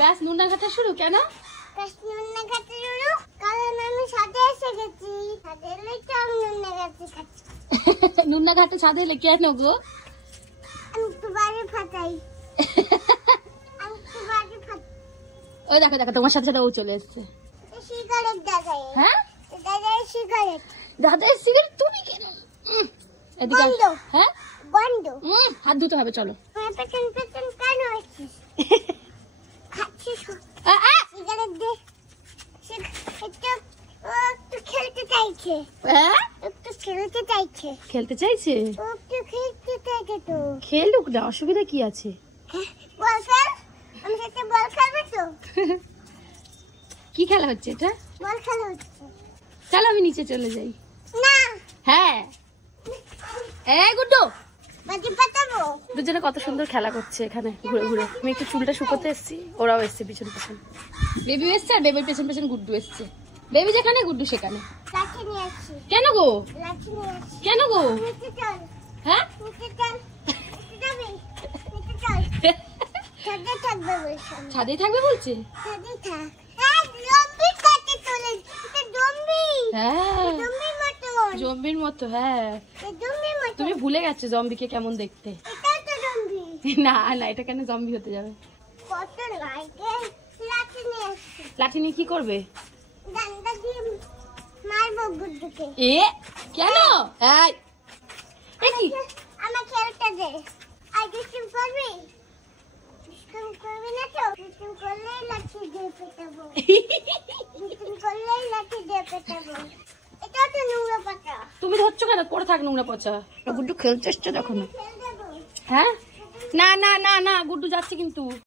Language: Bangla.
ব্যাস নুন্না ঘাটা শুরু কেন? ব্যাস নুন্না ঘাটা শুরু কারণ আমি ছাদে এসে গেছি। ছাদে এলে তো আমি নুন্না ঘাটে খাচ্ছি। নুন্না ঘাটে ছাদে এলে কেন গো? আমি তো বাড়ি ফাটাই। আমি তো বাড়ি ফাটাই। ওই দেখো দেখো তোমার সাথে সাথে ও চলে এসছে। সিগারেট দাদা। হ্যাঁ দাদা সিগারেট। দাদা সিগারেট তুমি কেন? এদিকে বন্ধ। হ্যাঁ বন্ধ। হাত ধুতে হবে চলো। পেছন পেছন কেন আসছিস? খাচ্ছিস সিগারেট দে। একটু খেলতে চাইছে। একটু খেলতে চাইছে। খেলতে চাইছে? একটু খেলতে চাইছে তো। খেলুক না, অসুবিধা কি আছে? বল খেল। আমি সাথে বল খেলবে তো। কি খেলা হচ্ছে এটা? বল খেলা হচ্ছে। চলো আমি নিচে চলে যাই। না। হ্যাঁ এই গুড্ডু বাজি পাতাবো। দুজনে কত সুন্দর খেলা করছে এখানে ঘুরে ঘুরে। আমি একটু চুলটা শুকোতে এসেছি, ওরাও এসছে পিছন পিছন। বেবি এসছে আর বেবির পেছন পেছন গুড্ডু এসছে। বেবি যেখানে গুড্ডু সেখানে। লাঠি নিয়ে আসছি। কেন গো? লাঠি নিয়ে আসছি। কেন গো? নিচে চল। হ্যাঁ নিচে চল। নিচে যাবি? নিচে চল। ছাদে থাকবে বলছে। ছাদেই থাকবে বলছে? ছাদে থাক। জম্বি কাটে চলে। এটা জম্বি। হ্যাঁ জম্বির মতো। জম্বির মতো। হ্যাঁ জম্বির মতো। তুমি ভুলে গেছো জম্বিকে কেমন দেখতে। এটা তো জম্বি। না না, এটা কেন জম্বি হতে যাবে? কত লাগে। লাঠি নিয়ে আসছি। লাঠি নিয়ে কি করবে? ডান্ডা দিয়ে মারবো গুড্ডুকে। এ কেন? এই কি? আমার খেলতে দে। আর দুষ্টুম করবি? দুষ্টুম করবি না তো? দুষ্টুম করলেই লাঠি দিয়ে পেটাবো। দুষ্টুম করলেই লাঠি দিয়ে পেটাবো। এটা তো নোংরা পাতা। তুমি ধরছো কেন? পড়ে থাক নোংরা পচা। গুড্ডু খেলতে এসছে দেখো না। ফেল দেবো। হ্যাঁ না না না না, গুড্ডু যাচ্ছে কিন্তু।